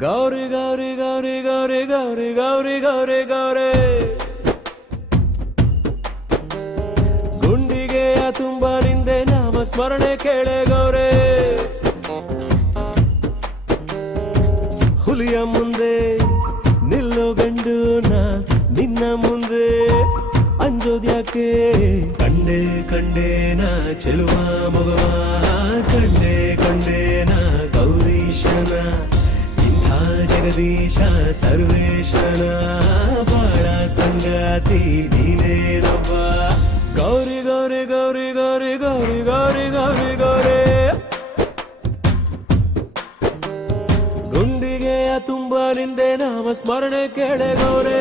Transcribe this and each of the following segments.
ಗೌರಿ ಗೌರಿ ಗೌರಿ ಗೌರಿ ಗೌರಿ ಗೌರಿ ಗೌರಿ ಗೌರಿ ಗುಂಡಿಗೆಯ ತುಂಬ ನಿಂದೆ ನಾಮ ಸ್ಮರಣೆ ಕೇಳೆ ಗೌರೆ ಹುಲಿಯ ಮುಂದೆ ನಿಲ್ಲೋ ಗಂಡು ನಿನ್ನ ಮುಂದೆ ಅಂಜೋದ್ಯಾಕೆ ಕಂಡೆ ಕಂಡೇನ ಚೆಲುವ ಮಗವ ಕಂಡೆ ಕಂಡೇನ ಗೌರೀಶನ ಜಗದೀಶ ಸರ್ವೇಶನ ಬಾಳ ಸಂಗಾತಿ ನೀನೇನವ್ವ ಗೌರಿ ಗೌರಿ ಗೌರಿ ಗೌರಿ ಗೌರಿ ಗೌರಿ ಗೌರಿ ಗೌರಿ ಗುಂಡಿಗೆಯ ತುಂಬ ನಿಂದೆ ನಾಮ ಸ್ಮರಣೆ ಕೇಳೆ ಗೌರೇ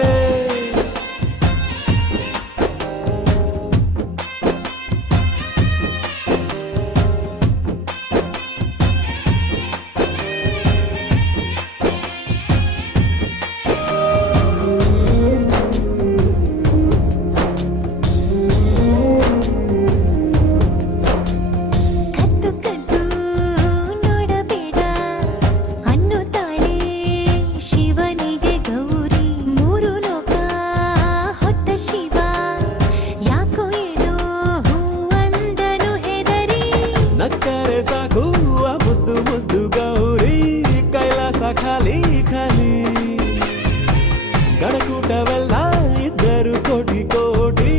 ನಕ್ಕರೆ ಸಾಕು ಮುದ್ದು ಮುದ್ದು ಗೌರಿ ಕೈಲಾಸ ಖಾಲಿ ಖಾಲಿ ಗಡಕೂಟವೆಲ್ಲ ಇದ್ದರು ಕೋಟಿ ಕೋಟಿ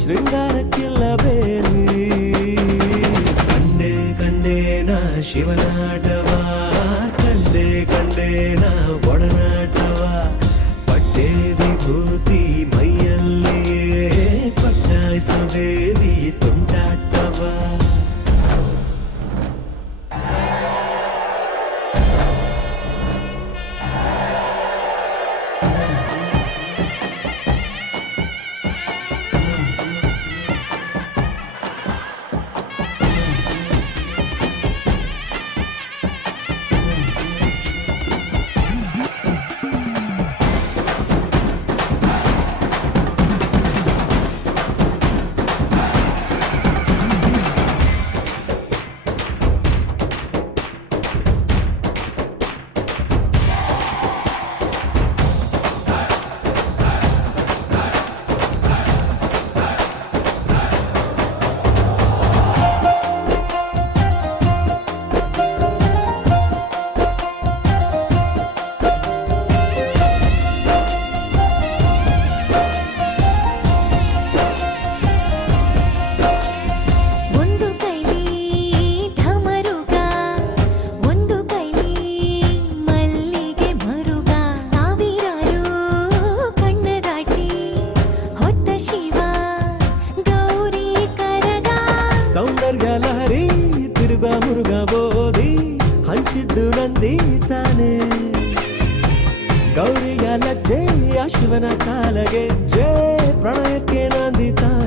ಶೃಂಗಾರಕ್ಕಿಲ್ಲ ಬೇಲಿ ಕಂಡೆ ಕಂಡೇನ ಶಿವನಾಟವ ಕಂಡೆ ಕಂಡೇನ ಒಡನಾಟವ ಪಟ್ಟೆ ವಿಭೂತಿ ಮೈಯಲ್ಲಿಯೇ ಪಟ್ಟಾಯಿಸೋದೇವಿ ತುಂಟಾಟವ ಸೌಂದರ್ಯ ಲಹರಿ ತಿರುಗ ಮುರುಗ ಬೋಧಿ ಹಂಚಿದ್ದು ನಂದಿ ತಾನೆ ಗೌರಿಯ ಲಜ್ಜೆ ಶಿವನ ಕಾಲಗೆ ಜೇ ಪ್ರಣಯಕ್ಕೆ ನಂದಿ ತಾನೆ